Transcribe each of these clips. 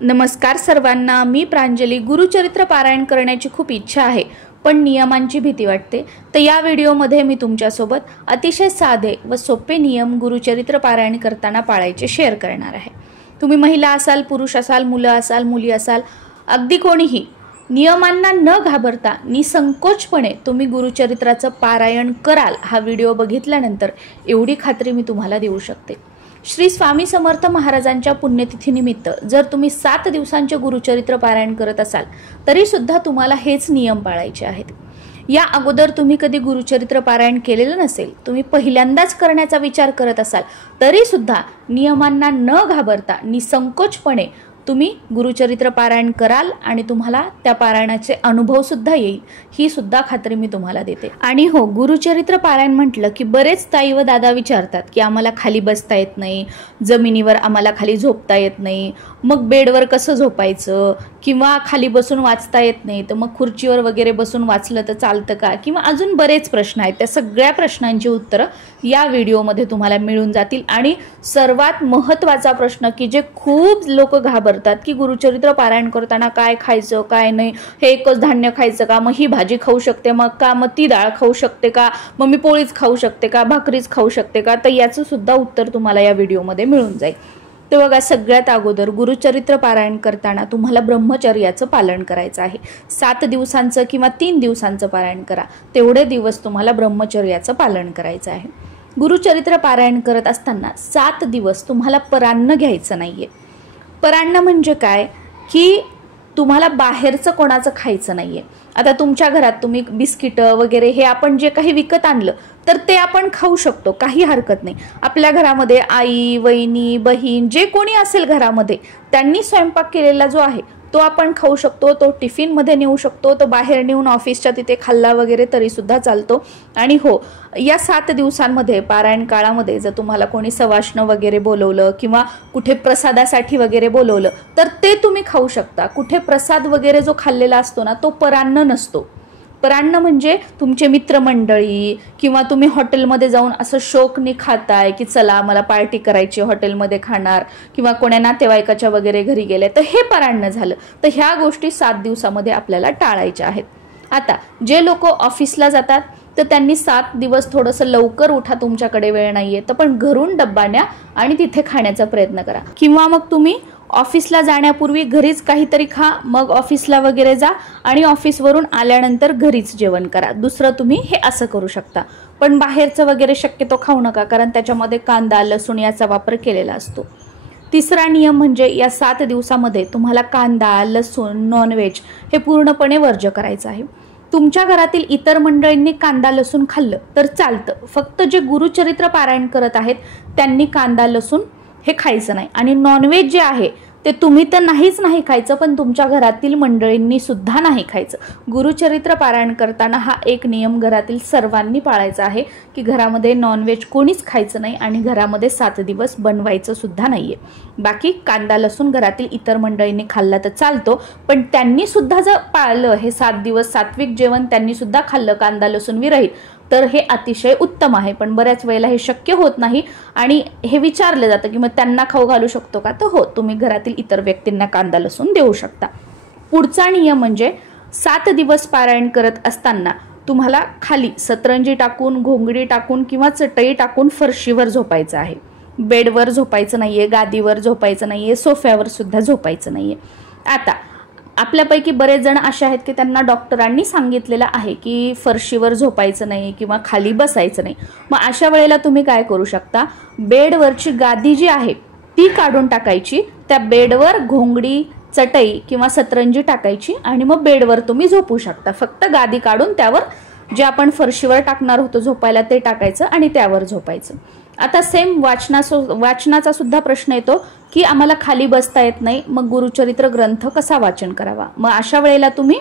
नमस्कार सर्वांना, मी प्रांजली। गुरुचरित्र पारायण करण्याची खूप इच्छा आहे, पण नियमांची भीती वाटते। तर या व्हिडिओमध्ये मी तुमच्यासोबत अतिशय साधे व सोपे नियम गुरुचरित्र पारायण करताना पाळायचे शेअर करणार आहे। तुम्ही महिला असाल, पुरुष असाल, मुलं असाल, मुली असाल, अगदी कोणीही नियमांना न घाबरता निसंकोचपणे तुम्ही गुरुचरित्राचं पारायण कराल हा व्हिडिओ बघितल्यानंतर एवढी खात्री मी तुम्हाला देऊ शकते। श्री स्वामी समर्थ महाराजांच्या पुण्यतिथीनिमित्त जर तुम्ही 7 दिवसांचे गुरुचरित्र पारायण करत असाल तरी सुद्धा तुम्हाला हेच नियम पाळायचे आहेत। या अगोदर तुम्ही कधी गुरुचरित्र पारायण केलेलं नसेल, तुम्ही पहिल्यांदाच करण्याचा विचार करत असाल तरी सुद्धा नियमांना न घाबरता निसंकोचपणे तुम्ही गुरुचरित्र पारायण कराल आणि तुम्हाला त्या पारायणाचे अनुभव सुद्धा येईल, ही सुद्धा खात्री मी तुम्हाला देते। आणि हो, गुरुचरित्र पारायण म्हटलं की बरेच ताई व दादा विचारतात की आम्हाला खाली बसता येत नाही, जमिनीवर आम्हाला खाली झोपता येत नाही, मग बेडवर कसं झोपायचं, किंवा खाली बसून वाचता येत नाही तर मग खुर्चीवर वगैरे बसून वाचलं तर चालतं का, किंवा अजून बरेच प्रश्न आहेत। त्या सगळ्या प्रश्नांची उत्तरं या व्हिडिओमध्ये तुम्हाला मिळून जातील। आणि सर्वात महत्त्वाचा प्रश्न की जे खूप लोक घाबरतात की गुरुचरित्र पारायण करताना काय खायचं काय नाही, हे एकच धान्य खायचं का, मग ही भाजी खाऊ शकते मग का, मग ती डाळ खाऊ शकते का, मग मी पोळीच खाऊ शकते का, भाकरीच खाऊ शकते का, तर याचं सुद्धा उत्तर तुम्हाला या व्हिडिओमध्ये मिळून जाईल। तर बघा, सगळ्यात अगोदर गुरुचरित्र पारायण करताना तुम्हाला ब्रह्मचर्याचं पालन करायचं आहे। 7 दिवसांचं किंवा 3 दिवसांचं पारायण करा, तेवढे दिवस तुम्हाला ब्रह्मचर्याचं पालन करायचं आहे। गुरुचरित्र पारायण करत असताना 7 दिवस तुम्हाला परान्न घ्यायचं नाहीये। परान्न म्हणजे काय की तुम्हाला बाहेरचं कोणाचं खायचं नाहीये। आता तुमच्या घरात तुम्ही बिस्किट वगैरे हे आपण जे काही विकत आणलं तर ते आपण खाऊ शकतो, काही हरकत नाही। आपल्या घरामध्ये आई, वहिनी, बहीण जे कोणी असेल घरामध्ये त्यांनी स्वयंपाक केलेला जो आहे तो आपण खाऊ शकतो, तो टिफिन मध्ये नेऊ शकतो, तो बाहेर नेऊन ऑफिसच्या तिथे खाल्ला वगैरे तरी सुद्धा चालतो। आणि हो, या 7 दिवसांमध्ये पारायण काळामध्ये जर तुम्हाला कोणी सवाष्ण वगैरे बोलवलं किंवा कुठे प्रसादासाठी वगैरे बोलवलं तर ते तुम्ही खाऊ शकता। कुठे प्रसाद वगैरे जो खाल्लेला असतो ना तो परान्न नसतो। परान्न म्हणजे तुमचे मित्रमंडळी किंवा तुम्ही हॉटेलमध्ये जाऊन असं शौकने खाताय की चला मला पार्टी करायची, हॉटेलमध्ये खाणार, किंवा कोण्या नातेवाईकाच्या वगैरे घरी गेले तर हे परान्न झालं। तर ह्या गोष्टी 7 दिवसामध्ये आपल्याला टाळायच्या आहेत। आता जे लोक ऑफिसला जातात तर त्यांनी 7 दिवस थोडंसं लवकर उठा, तुमच्याकडे वेळ नाहीये तर पण घरून डब्बा न्या आणि तिथे खाण्याचा प्रयत्न करा, किंवा मग तुम्ही ऑफिसला जाण्यापूर्वी घरीच काहीतरी खा, मग ऑफिसला वगैरे जा आणि ऑफिसवरून आल्यानंतर घरीच जेवण करा। दुसरं तुम्ही हे असं करू शकता, पण बाहेरचं वगैरे शक्यतो खाऊ नका, कारण त्याच्यामध्ये कांदा, लसूण याचा वापर केलेला असतो। तिसरा नियम म्हणजे या 7 दिवसामध्ये तुम्हाला कांदा, लसूण, नॉनव्हेज हे पूर्णपणे वर्ज्य करायचं आहे। तुमच्या घरातील इतर मंडळींनी कांदा लसूण खाल्लं तर चालतं, फक्त जे गुरुचरित्र पारायण करत आहेत त्यांनी कांदा लसूण हे खायचं नाही। आणि नॉनव्हेज जे आहे ते तुम्ही तर नाहीच नाही खायचं, पण तुमच्या घरातील मंडळींनी सुद्धा नाही खायचं। गुरुचरित्र पारायण करताना हा एक नियम घरातील सर्वांनी पाळायचा आहे की घरामध्ये नॉनव्हेज कोणीच खायचं नाही आणि घरामध्ये 7 दिवस बनवायचं सुद्धा नाहीये। बाकी कांदा लसूण घरातील इतर मंडळींनी खाल्ला तर चालतो, पण त्यांनी सुद्धा जर पाळलं हे 7 दिवस सात्विक जेवण त्यांनी सुद्धा खाल्लं कांदा लसूण विरहित तर हे अतिशय उत्तम आहे। पण बऱ्याच वेळेला हे शक्य होत नाही आणि हे विचारलं जातं की मग त्यांना खाऊ घालू शकतो का, तर हो, तुम्ही घरातील इतर व्यक्तींना कांदा लसूण देऊ शकता। पुढचा नियम म्हणजे 7 दिवस पारायण करत असताना तुम्हाला खाली सतरंजी टाकून, घोंगडी टाकून किंवा चटई टाकून फरशीवर झोपायचं आहे। बेडवर झोपायचं नाहीये, गादीवर झोपायचं नाहीये, सोफ्यावर सुद्धा झोपायचं नाहीये। आता आपल्यापैकी बरेच जण असे आहेत की त्यांना डॉक्टरांनी सांगितलेलं आहे की फरशीवर झोपायचं नाही किंवा खाली बसायचं नाही। मग अशा वेळेला तुम्ही काय करू शकता, बेडवरची गादी जी आहे ती काढून टाकायची, त्या बेडवर घोंगडी, चटई किंवा सतरंजी टाकायची आणि मग बेडवर तुम्ही झोपू शकता। फक्त गादी काढून त्यावर जे आपण फरशीवर टाकणार होतो झोपायला ते टाकायचं आणि त्यावर झोपायचं। आता सेम वाचनाचा सुद्धा प्रश्न येतो की आम्हाला खाली बसता येत नाही, मग गुरुचरित्र ग्रंथ कसा वाचन करावा। मग अशा वेळेला तुम्ही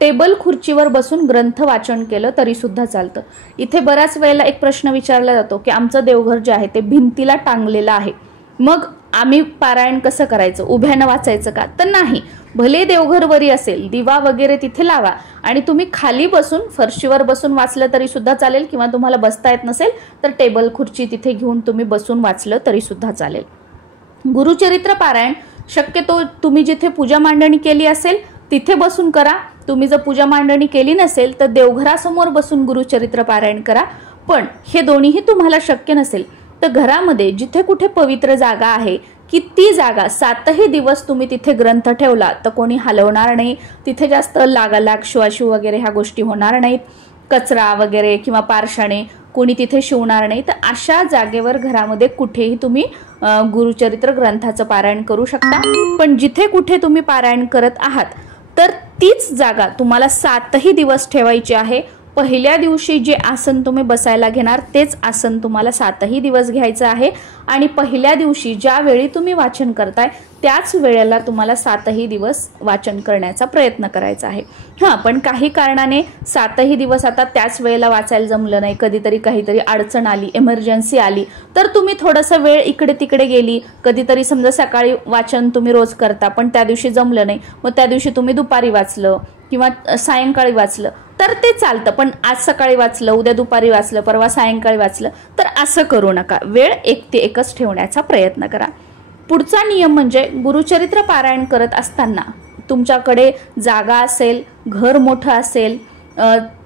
टेबल खुर्चीवर बसून ग्रंथ वाचन केलं तरी सुद्धा चालतं। इथे बऱ्याच वेळेला एक प्रश्न विचारला जातो की आमचं देवघर जे आहे ते भिंतीला टांगलेलं आहे, मग आम्ही पारायण कसं करायचं, उभ्यानं वाचायचं का, तर नाही। भले देवघर वरी असेल, दिवा वगैरे तिथे लावा आणि तुम्ही खाली बसून फरशीवर बसून वाचलं तरी सुद्धा चालेल, किंवा तुम्हाला बसता येत नसेल तर टेबल खुर्ची तिथे घेऊन तुम्ही बसून वाचलं तरी सुद्धा चालेल। गुरुचरित्र पारायण शक्यतो तुम्ही जिथे पूजा मांडणी केली असेल तिथे बसून करा। तुम्ही जर पूजा मांडणी केली नसेल तर देवघरासमोर बसून गुरुचरित्र पारायण करा। पण हे दोन्हीही तुम्हाला शक्य नसेल तर घरामध्ये जिथे कुठे पवित्र जागा आहे की ती जागा 7ही दिवस तुम्ही तिथे ग्रंथ ठेवला तर कोणी हलवणार नाही, तिथे जास्त लागालाग शिवाशिव वगैरे ह्या गोष्टी होणार नाहीत, कचरा वगैरे किंवा पारशाने कोणी तिथे शिवणार नाही। तर अशा जागेवर घरामध्ये कुठेही तुम्ही गुरुचरित्र ग्रंथाचं पारायण करू शकता। पण जिथे कुठे तुम्ही पारायण करत आहात तर तीच जागा तुम्हाला 7ही दिवस ठेवायची आहे। पहिल्या दिवशी जे आसन तुम्ही बसायला घेणार तेच आसन तुम्हाला 7ही दिवस घ्यायचं आहे आणि पहिल्या दिवशी ज्या वेळी तुम्ही वाचन करताय त्याच वेळेला तुम्हाला 7ही दिवस वाचन करण्याचा प्रयत्न करायचा आहे। हां, पण काही कारणाने 7ही दिवस आता त्याच वेळेला वाचायला जमलं नाही, कधीतरी काहीतरी अडचण आली, इमर्जन्सी आली तर तुम्ही थोडासा वेळ इकडे तिकडे गेली, कधीतरी समजा सकाळी वाचन तुम्ही रोज करता पण त्या दिवशी जमलं नाही, मग त्या दिवशी तुम्ही दुपारी वाचलं किंवा सायंकाळी वाचलं तर ते चालतं। पण आज सकाळी वाचलं, उद्या दुपारी वाचलं, परवा सायंकाळी वाचलं तर असं करू नका। वेळ 1 ते 1च ठेवण्याचा प्रयत्न करा। पुढचा नियम म्हणजे गुरुचरित्र पारायण करत असताना तुमच्याकडे जागा असेल, घर मोठं असेल,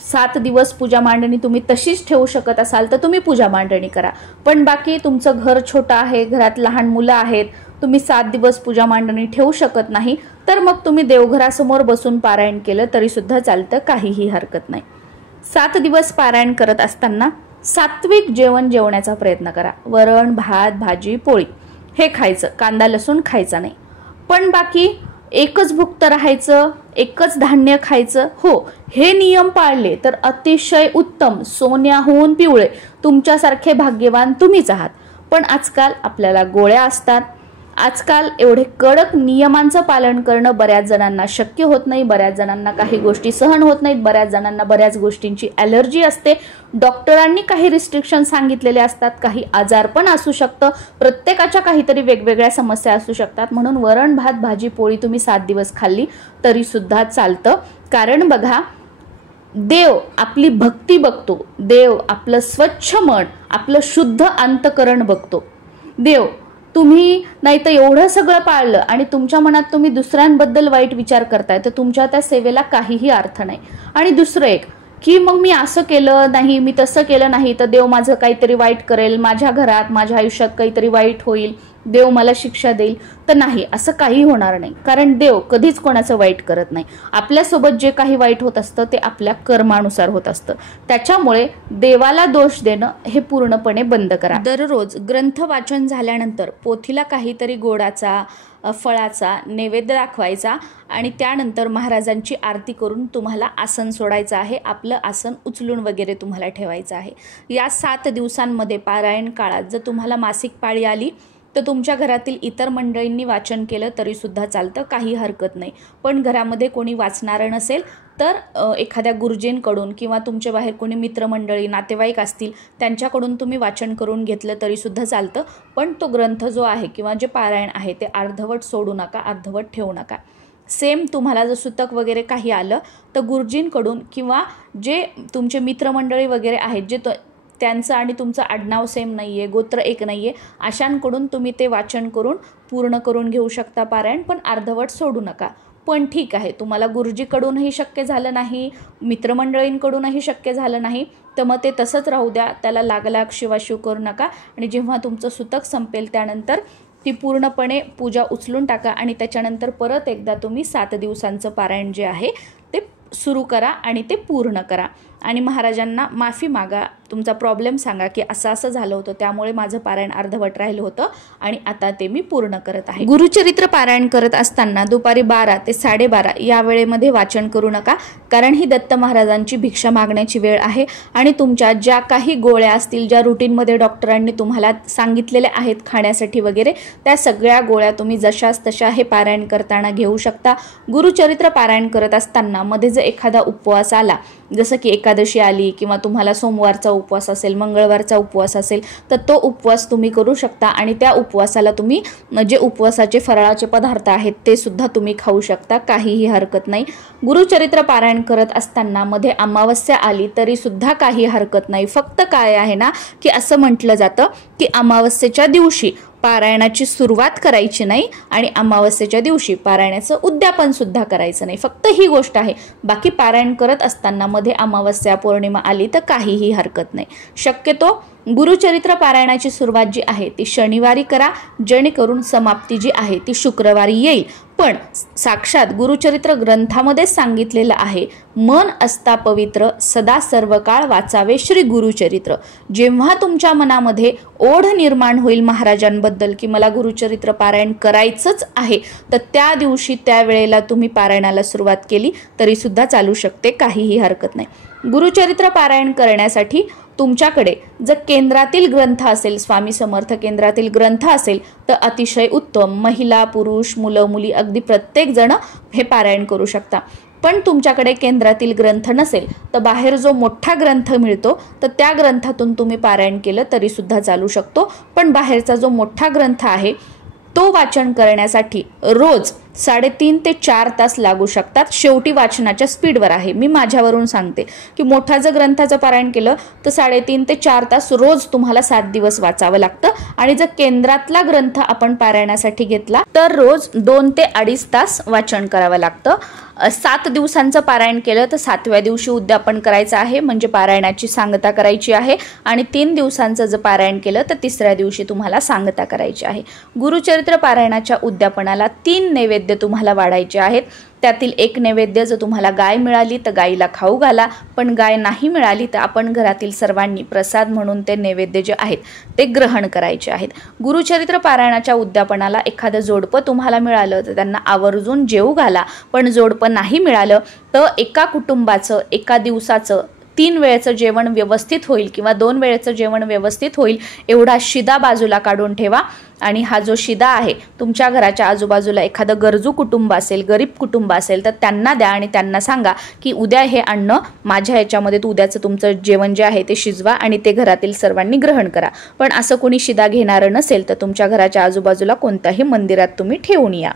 7 दिवस पूजा मांडणी तुम्ही तशीच ठेवू शकत असाल तर तुम्ही पूजा मांडणी करा। पण बाकी तुमचं घर छोटं आहे, घरात लहान मुलं आहेत, तुम्ही 7 दिवस पूजा मांडणी ठेवू शकत नाही तर मग तुम्ही देवघरासमोर बसून पारायण केलं तरी सुद्धा चालतं, काहीही हरकत नाही। 7 दिवस पारायण करत असताना सात्विक जेवण जेवण्याचा प्रयत्न करा। वरण, भात, भाजी, पोळी हे खायचं, कांदा लसूण खायचा नाही। पण बाकी एकच भुक्त राहायचं, एकच धान्य खायचं, हो हे नियम पाळले तर अतिशय उत्तम, सोन्याहून पिवळे तुमच्यासारखे भाग्यवान तुम्हीच आहात। पण आजकाल आपल्याला गोळ्या असतात, आजकाल एवढे कडक नियमांचं पालन करणं बऱ्याच जणांना शक्य होत नाही, बऱ्याच जणांना काही गोष्टी सहन होत नाहीत, बऱ्याच जणांना बऱ्याच गोष्टींची ॲलर्जी असते, डॉक्टरांनी काही रिस्ट्रिक्शन सांगितलेले असतात, काही आजार पण असू शकतं, प्रत्येकाच्या काहीतरी वेगवेगळ्या समस्या असू शकतात। म्हणून वरण, भात, भाजी, पोळी तुम्ही 7 दिवस खाल्ली तरी सुद्धा चालतं। कारण बघा, देव आपली भक्ती बघतो, देव आपलं स्वच्छ मन, आपलं शुद्ध अंतकरण बघतो। देव तुम्ही नाही तर एवढं सगळं पाळलं आणि तुमच्या मनात तुम्ही दुसऱ्यांबद्दल वाईट विचार करताय तर तुमच्या त्या सेवेला काहीही अर्थ नाही। आणि दुसरं एक की मग मी असं केलं नाही, मी तसं केलं नाही तर देव माझं काहीतरी वाईट करेल, माझ्या घरात माझ्या आयुष्यात काहीतरी वाईट होईल, देव मला शिक्षा देईल, तर नाही, असं काही होणार नाही। कारण देव कधीच कोणाचं वाईट करत नाही। आपल्यासोबत जे काही वाईट होत असतं ते आपल्या कर्मानुसार होत असतं। त्याच्यामुळे देवाला दोष देणं हे पूर्णपणे बंद करा। दररोज ग्रंथ वाचन झाल्यानंतर पोथीला काहीतरी गोडाचा फळाचा नैवेद्य दाखवायचा आणि त्यानंतर महाराजांची आरती करून तुम्हाला आसन सोडायचं आहे। आपलं आसन उचलून वगैरे तुम्हाला ठेवायचं आहे। या 7 दिवसांमध्ये पारायण काळात जर तुम्हाला मासिक पाळी आली तर तुमच्या घरातील इतर मंडळींनी वाचन केलं तरी सुद्धा चालतं, काही हरकत नाही। पण घरामध्ये कोणी वाचणारं नसेल तर एखाद्या गुरुजींकडून किंवा तुमच्या बाहेर कोणी मित्रमंडळी नातेवाईक असतील त्यांच्याकडून तुम्ही वाचन करून घेतलं तरी सुद्धा चालतं। पण तो ग्रंथ जो आहे किंवा जे पारायण आहे ते अर्धवट सोडू नका, अर्धवट ठेवू नका। सेम तुम्हाला जर सुतक वगैरे काही आलं तर गुरुजींकडून किंवा जे तुमचे मित्रमंडळी वगैरे आहेत जे त्यांचं आणि तुमचं आडनाव सेम नाही आहे, गोत्र एक नाही आहे, अशांकडून तुम्ही ते वाचन करून पूर्ण करून घेऊ शकता पारायण, पण अर्धवट सोडू नका। पण ठीक आहे, तुम्हाला गुरुजीकडूनही शक्य झालं नाही, मित्रमंडळींकडूनही शक्य झालं नाही तर मग ते तसंच राहू द्या, त्याला लागलाग शिवाशिव करू नका आणि जेव्हा तुमचं सुतक संपेल त्यानंतर ती पूर्णपणे पूजा उचलून टाका आणि त्याच्यानंतर परत एकदा तुम्ही 7 दिवसांचं पारायण जे आहे ते सुरू करा आणि ते पूर्ण करा आणि महाराजांना माफी मागा, तुमचा प्रॉब्लेम सांगा की असं असं झालं होतं त्यामुळे माझं पारायण अर्धवट राहिलं होतं आणि आता ते मी पूर्ण करत आहे। गुरुचरित्र पारायण करत असताना दुपारी 12 ते 12:30 या वेळेमध्ये वाचन करू नका, कारण ही दत्त महाराजांची भिक्षा मागण्याची वेळ आहे आणि तुमच्या ज्या काही गोळ्या असतील, ज्या रुटीनमध्ये डॉक्टरांनी तुम्हाला सांगितलेल्या आहेत खाण्यासाठी वगैरे, त्या सगळ्या गोळ्या तुम्ही जशाच तशा हे पारायण करताना घेऊ शकता। गुरुचरित्र पारायण करत असताना मध्ये जर एखादा उपवास आला, जसं की एकादशी आली किंवा तुम्हाला सोमवारचा उपवास असेल, मंगळवारचा उपवास असेल, तर तो उपवास तुम्ही करू शकता आणि त्या उपवासाला तुम्ही जे उपवासाचे फराळाचे पदार्थ आहेत ते सुद्धा तुम्ही खाऊ शकता, काहीही हरकत नाही। गुरुचरित्र पारायण करत असताना मध्ये अमावस्या आली तरी सुद्धा काही हरकत नाही। फक्त काय आहे ना की असं म्हटलं जातं की अमावस्येच्या दिवशी पारायणाची सुरुवात करायची नाही आणि अमावस्येच्या दिवशी पारायणाचं उद्यापन सुद्धा करायचं नाही. फक्त ही गोष्ट आहे. बाकी पारायण करत असताना मध्ये अमावस्या पौर्णिमा आली तर काहीही हरकत नाही. शक्यतो गुरुचरित्र पारायणाची सुरुवात जी आहे ती शनिवारी करा, जेणेकरून समाप्ती जी आहे ती शुक्रवारी येईल. पण साक्षात गुरुचरित्र ग्रंथामध्येच सांगितलेलं आहे, मन असता पवित्र सदा सर्व काळ वाचावे श्री गुरुचरित्र. जेव्हा तुमच्या मनामध्ये ओढ निर्माण होईल महाराजांबद्दल की मला गुरुचरित्र पारायण करायचंच आहे, तर त्या दिवशी त्या वेळेला तुम्ही पारायणाला सुरुवात केली तरी सुद्धा चालू शकते, काहीही हरकत नाही. गुरुचरित्र पारायण करण्यासाठी तुमच्याकडे जर केंद्रातील ग्रंथ असेल, स्वामी समर्थ केंद्रातील ग्रंथ असेल तर अतिशय उत्तम. महिला, पुरुष, मुलं, मुली अगदी प्रत्येक जण हे पारायण करू शकता. पण तुमच्याकडे केंद्रातील ग्रंथ नसेल तर बाहेर जो मोठा ग्रंथ मिळतो तर त्या ग्रंथातून तुम्ही पारायण केलं तरी सुद्धा चालू शकतो. पण बाहेरचा जो मोठा ग्रंथ आहे तो वाचन करण्यासाठी रोज 3.5 ते 4 तास लागू शकतात. शेवटी वाचनाच्या स्पीडवर आहे. मी माझ्यावरून सांगते की मोठा जर ग्रंथाचं पारायण केलं तर 3.5 ते 4 तास रोज तुम्हाला 7 दिवस वाचावं लागतं. आणि जर केंद्रातला ग्रंथ आपण पारायणासाठी घेतला तर रोज 2 ते 2.5 तास वाचन करावं लागतं. 7 दिवसांचं पारायण केलं तर 7व्या दिवशी उद्यापन करायचं आहे, म्हणजे पारायणाची सांगता करायची आहे. आणि 3 दिवसांचं जर पारायण केलं तर 3ऱ्या दिवशी तुम्हाला सांगता करायची आहे. गुरुचरित्र पारायणाच्या उद्यापनाला 3 नैवेद्य तुम्हाला वाढायचे आहेत. त्यातील एक नैवेद्य जर तुम्हाला गाय मिळाली तर गायीला खाऊ घाला, पण गाय नाही मिळाली तर आपण घरातील सर्वांनी प्रसाद म्हणून ते नैवेद्य जे आहेत ते ग्रहण करायचे आहेत. गुरुचरित्र पारायणाच्या उद्यापनाला एखादं जोडपं तुम्हाला मिळालं तर त्यांना आवर्जून जेवू घाला. पण जोडपं नाही मिळालं तर एका कुटुंबाचं एका दिवसाचं 3 वेळेचं जेवण व्यवस्थित होईल किंवा 2 वेळेचं जेवण व्यवस्थित होईल एवढा शिदा बाजूला काढून ठेवा. आणि हा जो शिदा आहे तुमच्या घराच्या आजूबाजूला एखादं गरजू कुटुंब असेल, गरीब कुटुंब असेल तर त्यांना द्या आणि त्यांना सांगा की उद्या हे अन्न माझ्या ह्याच्यामध्ये उद्याचं तुमचं जेवण जे आहे ते शिजवा आणि ते घरातील सर्वांनी ग्रहण करा. पण असं कोणी शिदा घेणारं नसेल तर तुमच्या घराच्या आजूबाजूला कोणत्याही मंदिरात तुम्ही ठेवून या.